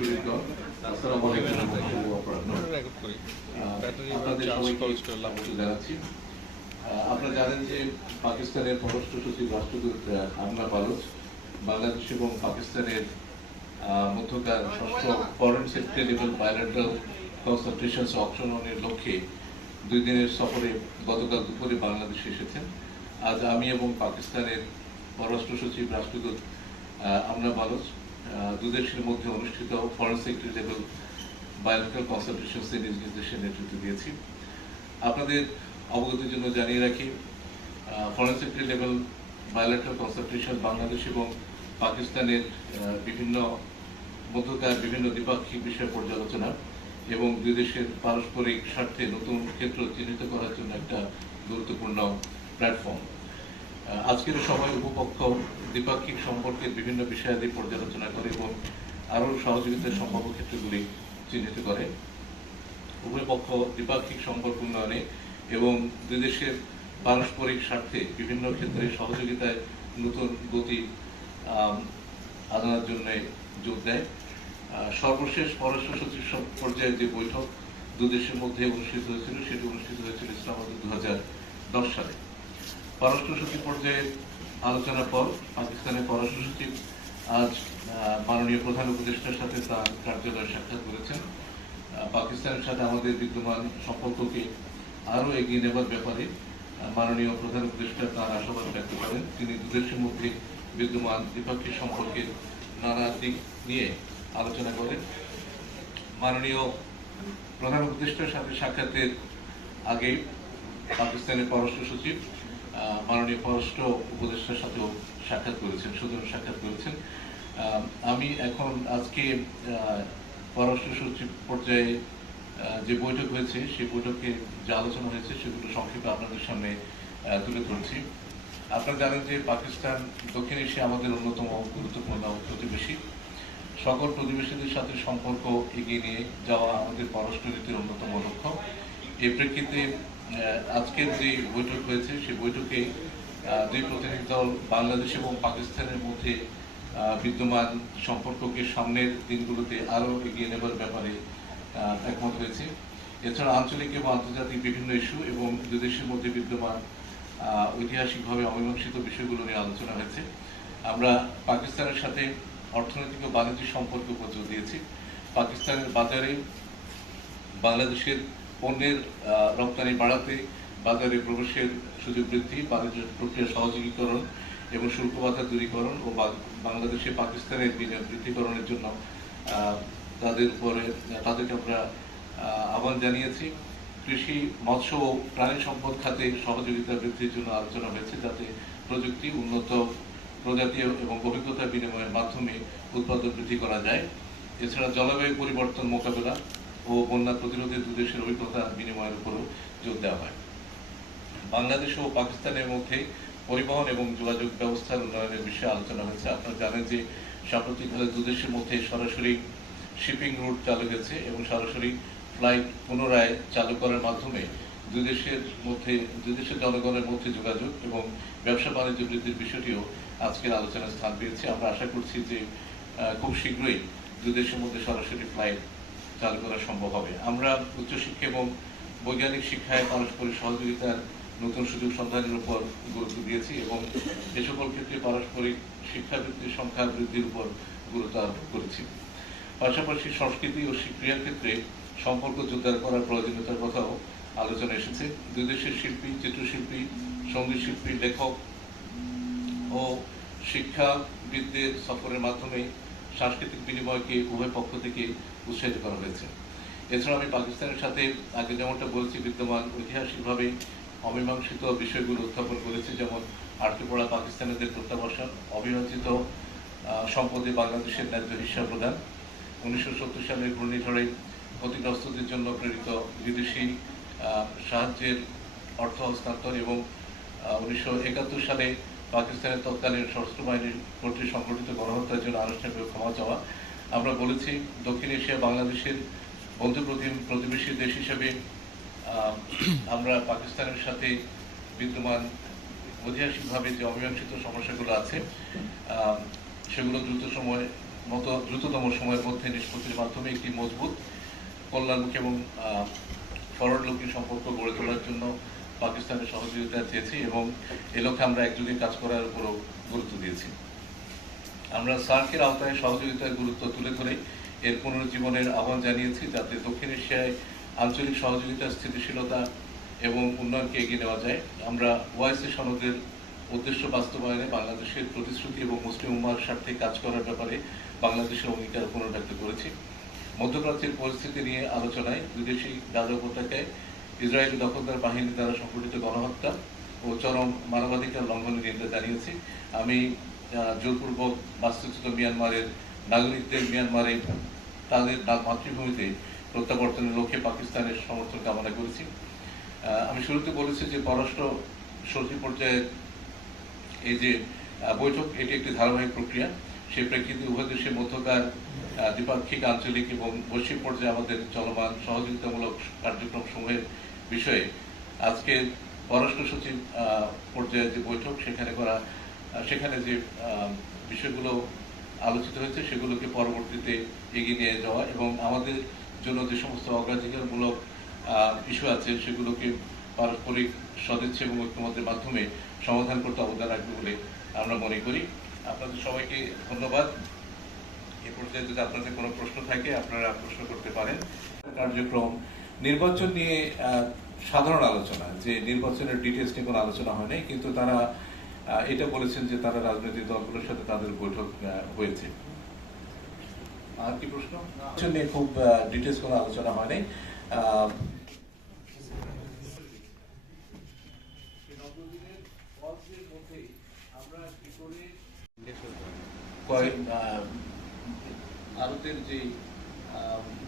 আসসালামু আলাইকুম আপনাদের সবাইকে জানাচ্ছি। আপনারা জানেন যে পাকিস্তানের পররাষ্ট্র সচিব রাষ্ট্রদূত আমনা বালুচ। বাংলাদেশ এবং পাকিস্তানের মধ্যকার ষষ্ঠ foreign secretary level bilateral consultations অপশনের লক্ষ্যে দুই দিনের সফরে গতকাল দুপুরে বাংলাদেশে এসেছেন। আজ আমি এবং পাকিস্তানের পররাষ্ট্র সচিব রাষ্ট্রদূত আমনা বালুচ। দুদেশের মধ্যে অনুষ্ঠিত ফরেন সেক্রেটারি লেভেল বায়োলজিক্যাল নিজ দেশের নেতৃত্ব দিয়েছি। আপনাদের অবগতির জন্য জানিয়ে রাখি foreign secretary level bilateral consultation Bangladesh এবং পাকিস্তানের বিভিন্ন মধ্যকার, বিভিন্ন দ্বিপাক্ষিক বিষয় পর্যালোচনা এবং দুই দেশের পারস্পরিক স্বার্থে নতুন ক্ষেত্র চিহ্নিত করার জন্য একটা গুরুত্বপূর্ণ প্ল্যাটফর্ম আজকের সভায় উপপক্ষ দ্বিপাক্ষিক সম্পর্কের বিভিন্ন বিষয়াদি পর্যালোচনা করে এবং আরও সহযোগিতার সম্ভাব্য ক্ষেত্রগুলি চিহ্নিত করে। উভয় পক্ষ দ্বিপাক্ষিক সম্পর্ক উন্নয়নে এবং দুই দেশের পারস্পরিক স্বার্থে বিভিন্ন ক্ষেত্রে সহযোগিতায় নতুন গতি আনার জন্য যোগ দেয়। সর্বশেষ পররাষ্ট্র সচিব পর্যায়ের যে বৈঠক দু দেশের মধ্যে অনুষ্ঠিত হয়েছিল, সেটি অনুষ্ঠিত হয়েছিল ইসলামাবাদে দু সালে। পররাষ্ট্র সচিব পর্যায়ে আলোচনার পর পাকিস্তানের পররাষ্ট্র সচিব আজ মাননীয় প্রধান উপদেষ্টার সাথে তার কার্যালয়ে সাক্ষাৎ করেছেন। পাকিস্তানের সাথে আমাদের বিদ্যমান সম্পর্ককে আরও এগিয়ে নেবার ব্যাপারে মাননীয় প্রধান উপদেষ্টা তার আশাবাদ ব্যক্ত করেন। তিনি দুদেশের মধ্যে বিদ্যমান দ্বিপাক্ষিক সম্পর্কের নানা দিক নিয়ে আলোচনা করেন। মাননীয় প্রধান উপদেষ্টার সাথে সাক্ষাতের আগে পাকিস্তানের পররাষ্ট্র সচিব মাননীয় পররাষ্ট্র উপদেষ্টার সাথেও সাক্ষাৎ করেছেন সুদূর সাক্ষাৎ করেছেন। আমি এখন আজকে পররাষ্ট্র সচিব পর্যায়ে যে বৈঠক হয়েছে, সেই বৈঠকে যে আলোচনা হয়েছে, সেগুলো সংক্ষেপে আপনাদের সামনে তুলে ধরছি। আপনারা জানেন যে পাকিস্তান, দক্ষিণ এশিয়া আমাদের অন্যতম গুরুত্বপূর্ণ প্রতিবেশী। সকল প্রতিবেশীদের সাথে সম্পর্ক এগিয়ে নিয়ে যাওয়া আমাদের পররাষ্ট্রনীতির অন্যতম লক্ষ্য। এই প্রেক্ষিতে আজকের যে বৈঠক হয়েছে, সেই বৈঠকে দুই প্রতিনিধি দল বাংলাদেশ এবং পাকিস্তানের মধ্যে বিদ্যমান সম্পর্ককে সামনের দিনগুলোতে আরও এগিয়ে নেবার ব্যাপারে একমত হয়েছে। এছাড়া আঞ্চলিক এবং আন্তর্জাতিক বিভিন্ন ইস্যু এবং দুই দেশের মধ্যে বিদ্যমান ঐতিহাসিকভাবে অমীমাংসিত বিষয়গুলো নিয়ে আলোচনা হয়েছে। আমরা পাকিস্তানের সাথে অর্থনৈতিক ও বাণিজ্যিক সম্পর্ক জোর দিয়েছি। পাকিস্তানের বাজারে বাংলাদেশের পণ্যের রপ্তানি বাড়াতে বাজারে প্রবেশের সুযোগ বৃদ্ধি, বাণিজ্য প্রক্রিয়া সহযোগীকরণ এবং শুল্ক বাধা দূরীকরণ ও বাংলাদেশে পাকিস্তানের বিনিয়োগ বৃদ্ধিকরণের জন্য তাদের উপরে, তাদেরকে আমরা আহ্বান জানিয়েছি। কৃষি, মৎস্য ও প্রাণী সম্পদ খাতে সহযোগিতা বৃদ্ধির জন্য আলোচনা হয়েছে যাতে প্রযুক্তি, উন্নত প্রজাতি এবং অভিজ্ঞতা বিনিময়ের মাধ্যমে উৎপাদন বৃদ্ধি করা যায়। এছাড়া জলবায়ু পরিবর্তন মোকাবেলা ও বন্যা প্রতিরোধে দুদেশের অভিজ্ঞতা বিনিময়ের উপরও জোর দেওয়া হয়। বাংলাদেশ ও পাকিস্তানের মধ্যে পরিবহন এবং যোগাযোগ ব্যবস্থার উন্নয়নের বিষয়ে আলোচনা হয়েছে। আপনারা জানেন যে সাম্প্রতিককালে দুদেশের মধ্যে সরাসরি শিপিং রুট চালু হয়েছে এবং সরাসরি ফ্লাইট পুনরায় চালু করার মাধ্যমে দুই দেশের মধ্যে দুই দেশের জনগণের মধ্যে যোগাযোগ এবং ব্যবসা বাণিজ্য বৃদ্ধির বিষয়টিও আজকের আলোচনায় স্থান পেয়েছে। আমরা আশা করছি যে খুব শীঘ্রই দুই দেশের মধ্যে সরাসরি ফ্লাইট চালু করা সম্ভব হবে। আমরা উচ্চশিক্ষা এবং বৈজ্ঞানিক শিক্ষায় পারস্পরিক সহযোগিতার নতুন সুযোগ সন্ধানের উপর গুরুত্ব দিয়েছি এবং এ সকল ক্ষেত্রে পারস্পরিক শিক্ষাবৃত্তির সংখ্যা বৃদ্ধির উপর গুরুত্ব আরোপ করেছি। পাশাপাশি সংস্কৃতি ও ক্রিয়ার ক্ষেত্রে সম্পর্ক জোরদার করার প্রয়োজনীয়তার কথাও আলোচনা এসেছে। দুই দেশের শিল্পী, চিত্রশিল্পী, সংগীত শিল্পী, লেখক ও শিক্ষাবিদদের সফরের মাধ্যমে সাংস্কৃতিক বিনিময়কে উভয় পক্ষ থেকে উৎসাহিত করা হয়েছে। এছাড়া আমি পাকিস্তানের সাথে আগে যেমনটা বলেছি, বিদ্যমান ঐতিহাসিকভাবে অমীমাংসিত বিষয়গুলো উত্থাপন করেছি, যেমন আটকে পড়া পাকিস্তানিদের প্রত্যাবাসন অবিভাজিত সম্পদে বাংলাদেশের ন্যায্য হিসাব প্রদান, উনিশশো সত্তর সালের ঘূর্ণিঝড়ে ক্ষতিগ্রস্তদের জন্য প্রেরিত বিদেশি সাহায্যের অর্থ হস্তান্তর এবং উনিশশো একাত্তর সালে পাকিস্তানের তৎকালীন সশস্ত্র বাহিনীর কর্তৃক সংগঠিত গণহত্যার জন্য আনুষ্ঠানিক ক্ষমা চাওয়া আমরা বলেছি দক্ষিণ এশিয়া বাংলাদেশের বন্ধু প্রতিবেশী দেশ হিসেবে আমরা পাকিস্তানের সাথে বিদ্যমান ঐতিহাসিকভাবে যে অমীমাংসিত সমস্যাগুলো আছে সেগুলো দ্রুত সময় মতো দ্রুততম সময়ের মধ্যে নিষ্পত্তির মাধ্যমে একটি মজবুত কল্যাণমুখী এবং ফরওয়ার্ড সম্পর্ক গড়ে তোলার জন্য পাকিস্তানের সহযোগিতা চেয়েছি এবং এ লক্ষ্যে আমরা একযোগে কাজ করার উপরও গুরুত্ব দিয়েছি। আমরা সার্কের আওতায় সহযোগিতার গুরুত্ব তুলে ধরে এর পুনরুজ্জীবনের আহ্বান জানিয়েছি যাতে দক্ষিণ এশিয়ায় আঞ্চলিক সহযোগিতা, স্থিতিশীলতা এবং উন্নয়নকে এগিয়ে নেওয়া যায়। আমরা ওয়াইসি সনদের উদ্দেশ্য বাস্তবায়নে বাংলাদেশের প্রতিশ্রুতি এবং মুসলিম উম্মার স্বার্থে কাজ করার ব্যাপারে বাংলাদেশের অঙ্গীকার পুনর্ব্যক্ত করেছি। মধ্যপ্রাচ্যের পরিস্থিতি নিয়ে আলোচনায় বিদেশি গাজা উপত্যকায় ইসরায়েলি দখলদার বাহিনী দ্বারা সংঘটিত গণহত্যা ও চরম মানবাধিকার লঙ্ঘনের নিন্দা জানিয়েছি। আমি জোরপূর্বক বাস্তুচ্যুত মিয়ানমারের নাগরিকদের মিয়ানমারে তাদের মাতৃভূমিতে প্রত্যাবর্তনের লক্ষ্যে পাকিস্তানের সমর্থন কামনা করেছি। আমি শুরুতে বলেছি যে পররাষ্ট্র সচিব পর্যায়ে এই যে বৈঠক, এটি একটি ধারাবাহিক প্রক্রিয়া। সে প্রেক্ষিতে উভয় দেশের মধ্যকার দ্বিপাক্ষিক, আঞ্চলিক এবং বৈশ্বিক পর্যায়ে আমাদের চলমান সহযোগিতামূলক কার্যক্রম সমূহের বিষয়ে আজকে পররাষ্ট্র সচিব পর্যায়ে যে বৈঠক, সেখানে করা সেখানে যে বিষয়গুলো আলোচিত হয়েছে, সেগুলোকে পরবর্তীতে এগিয়ে নিয়ে যাওয়া এবং আমাদের জন্য যে সমস্ত অগ্রাধিকারমূলক ইস্যু আছে, সেগুলোকে পারস্পরিক সদিচ্ছা এবং ঐক্যমতের মাধ্যমে সমাধান করতে অবদান রাখবে বলে আমরা মনে করি। আপনাদের সবাইকে ধন্যবাদ। এ পর্যায়ে যদি আপনাদের কোনো প্রশ্ন থাকে, আপনারা প্রশ্ন করতে পারেন। কার্যক্রম নির্বাচন নিয়ে সাধারণ আলোচনা, যে নির্বাচনের ডিটেলস নিয়ে কোনো আলোচনা হয় নাই, কিন্তু তারা এটা বলেছেন যে তারা রাজনৈতিক দলগুলোর সাথে তাদের বৈঠক হয়েছে। আর কি প্রশ্ন? নিয়ে খুব ডিটেলস কোনো আলোচনা হয় আহ, ভারতের যে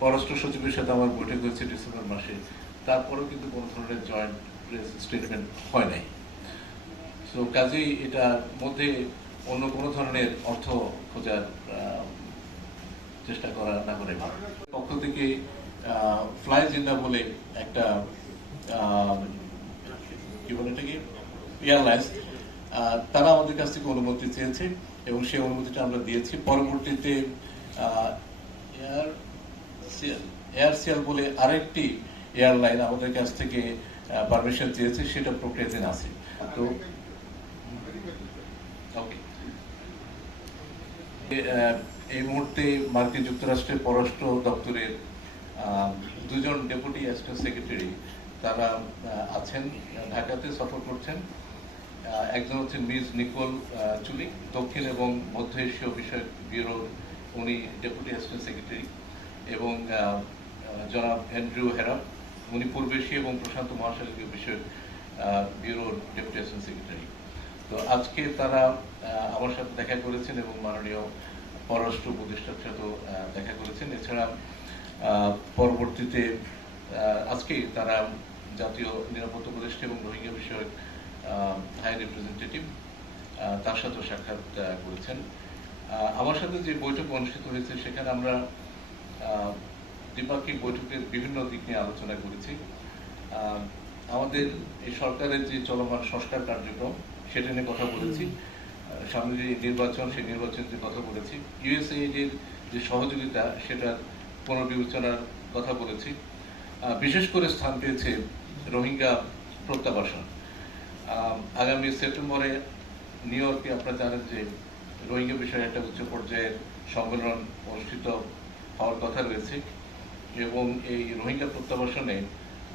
পররাষ্ট্র সচিবের সাথে আমার বৈঠক হয়েছে ডিসেম্বর মাসে তারপরেও কিন্তু কোনো ধরনের জয়েন্ট প্রেস স্টেটমেন্ট হয় নাই। সো কাজেই এটার মধ্যে অন্য কোনো ধরনের অর্থ খোঁজার চেষ্টা করা না করে পক্ষ থেকে ফ্লাই জিন্দা বলে একটা কি বলে এটাকে? এয়ারলাইন্স তারা আমাদের কাছ থেকে অনুমতি চেয়েছে এবং সেই অনুমতিটা আমরা দিয়েছি। পরবর্তীতে এয়ার এয়ার বলে আরেকটি এয়ারলাইন আমাদের কাছ থেকে পারমিশন চেয়েছে, সেটা প্রক্রিয়াধীন আছে। তো এই মুহূর্তে মার্কিন যুক্তরাষ্ট্রের পররাষ্ট্র দপ্তরের দুজন ডেপুটি অ্যাসিস্ট্যান্ট সেক্রেটারি তারা আছেন, ঢাকাতে সফর করছেন। একজন হচ্ছেন মিস নিকোল চুলিক, দক্ষিণ এবং মধ্য এশীয় বিষয়ক ব্যুরোর উনি ডেপুটি অ্যাসিস্ট্যান্ট সেক্রেটারি এবং জনাব অ্যান্ড্রিউ হেরা উনি পূর্ব এশিয়া এবং প্রশান্ত মহাসাগরীয় বিষয়ক ব্যুরোর ডেপুটি অ্যাসিস্ট্যান্ট সেক্রেটারি। তো আজকে তারা আমার সাথে দেখা করেছেন এবং মাননীয় পররাষ্ট্র উপদেষ্টার সাথেও দেখা করেছেন। এছাড়া পরবর্তীতে আজকে তারা জাতীয় নিরাপত্তা উপদেষ্টা এবং রোহিঙ্গা বিষয়ক হাই রিপ্রেজেন্টেটিভ তার সাথেও সাক্ষাৎ করেছেন। আমার সাথে যে বৈঠক অনুষ্ঠিত হয়েছে, সেখানে আমরা দ্বিপাক্ষিক বৈঠকের বিভিন্ন দিক নিয়ে আলোচনা করেছি। আমাদের এই সরকারের যে চলমান সংস্কার কার্যক্রম সেটা নিয়ে কথা বলেছি। সামনে যে নির্বাচন, সেই নির্বাচন নিয়ে কথা বলেছি। ইউএসএইড এর যে সহযোগিতা সেটার পুনর্বিবেচনার কথা বলেছি। বিশেষ করে স্থান পেয়েছে রোহিঙ্গা প্রত্যাবাসন। আগামী সেপ্টেম্বরে নিউ ইয়র্কে আপনারা জানেন যে রোহিঙ্গা বিষয়ে একটা উচ্চ পর্যায়ের সম্মেলন অনুষ্ঠিত হওয়ার কথা রয়েছে এবং এই রোহিঙ্গা প্রত্যাবাসনে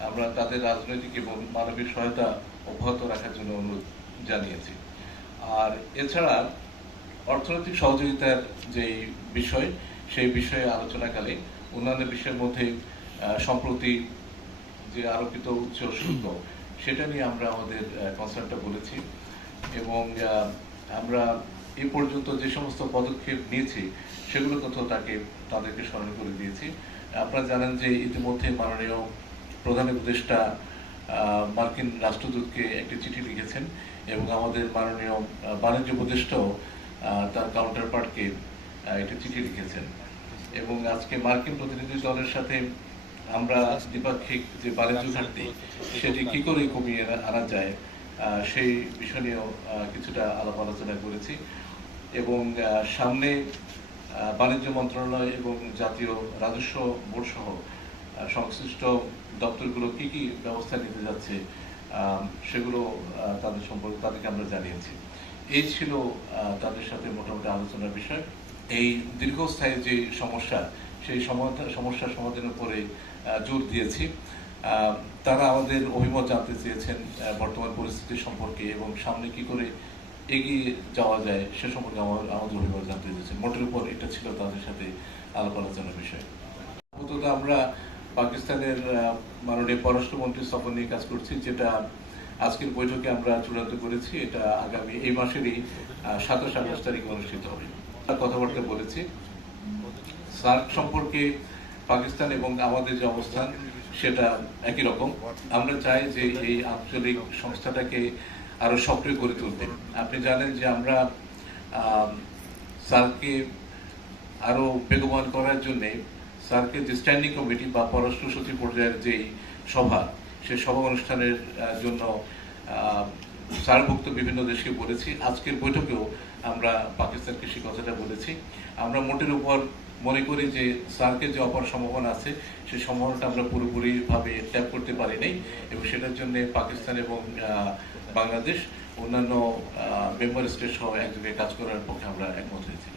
আমরা তাদের রাজনৈতিক এবং মানবিক সহায়তা অব্যাহত রাখার জন্য অনুরোধ জানিয়েছি। আর এছাড়া অর্থনৈতিক সহযোগিতার যে বিষয়, সেই বিষয়ে আলোচনাকালে অন্যান্য বিষয়ের মধ্যে সম্প্রতি যে আরোপিত উচ্চ শুল্ক, সেটা নিয়ে আমরা আমাদের কনসার্নটা বলেছি এবং আমরা এ পর্যন্ত যে সমস্ত পদক্ষেপ নিয়েছি সেগুলোর কথা তাকে, তাদেরকে স্মরণ করে দিয়েছি। আপনারা জানেন যে ইতিমধ্যে মাননীয় প্রধান উপদেষ্টা মার্কিন রাষ্ট্রদূতকে একটি চিঠি লিখেছেন। এবং আমাদের মাননীয় বাণিজ্য উপদেষ্টাও তার কাউন্টার পার্টকে একটি চিঠি লিখেছেন। এবং আজকে মার্কিন প্রতিনিধি দলের সাথে আমরা দ্বিপাক্ষিক যে বাণিজ্য ঘাটতি, সেটি কি করে কমিয়ে আনা- যায় সেই বিষয় নিয়েও কিছুটা আলাপ আলোচনা করেছি। এবং সামনে বাণিজ্য মন্ত্রণালয় এবং জাতীয় রাজস্ব বোর্ড সহ সংশ্লিষ্ট দপ্তরগুলো কি কি ব্যবস্থা নিতে যাচ্ছে সেগুলো তাদের সম্পর্কে তাদেরকে আমরা জানিয়েছি। এই ছিল তাদের সাথে মোটামুটি আলোচনার বিষয়। এই দীর্ঘস্থায়ী যে সমস্যা, সেই সমস্যার সমাধানের উপরে জোর দিয়েছি। তারা আমাদের অভিমত জানতে চেয়েছেন বর্তমান পরিস্থিতি সম্পর্কে এবং সামনে কি করে এগিয়ে যাওয়া যায়, সে সম্পর্কে আমার, আমাদের অভিমত জানতে চেয়েছেন। মোটের উপর এটা ছিল তাদের সাথে আলাপ আলোচনার বিষয় আমরা পাকিস্তানের মাননীয় পররাষ্ট্রমন্ত্রী সফর নিয়ে কাজ করছি যেটা আজকের বৈঠকে আমরা চূড়ান্ত করেছি। এটা আগামী এই মাসেরই সাতাশ আঠাশ তারিখ অনুষ্ঠিত হবে। কথাবার্তা বলেছি। সার্ক সম্পর্কে পাকিস্তান এবং আমাদের যে অবস্থান সেটা একই রকম। আমরা চাই যে এই আঞ্চলিক সংস্থাটাকে আরও সক্রিয় করে তুলতে। আপনি জানেন যে আমরা আম, সার্ককে আরও বেগবান করার জন্য সার্কের যে স্ট্যান্ডিং কমিটি বা পররাষ্ট্র সচিব পর্যায়ের যে সভা সেই সভা অনুষ্ঠানের জন্য আহ, সার্কভুক্ত বিভিন্ন দেশকে বলেছি। আজকের বৈঠকেও আমরা পাকিস্তানকে সেই কথাটা বলেছি। আমরা মোটের উপর মনে করি যে সার্কের যে অপার সম্ভাবনা আছে সেই সম্ভাবনাটা আমরা পুরোপুরিভাবে ট্যাপ করতে পারি নাই এবং সেটার জন্য পাকিস্তান এবং বাংলাদেশ অন্যান্য মেম্বার স্টেট সহ একযোগে কাজ করার পক্ষে আমরা একমত হয়েছি।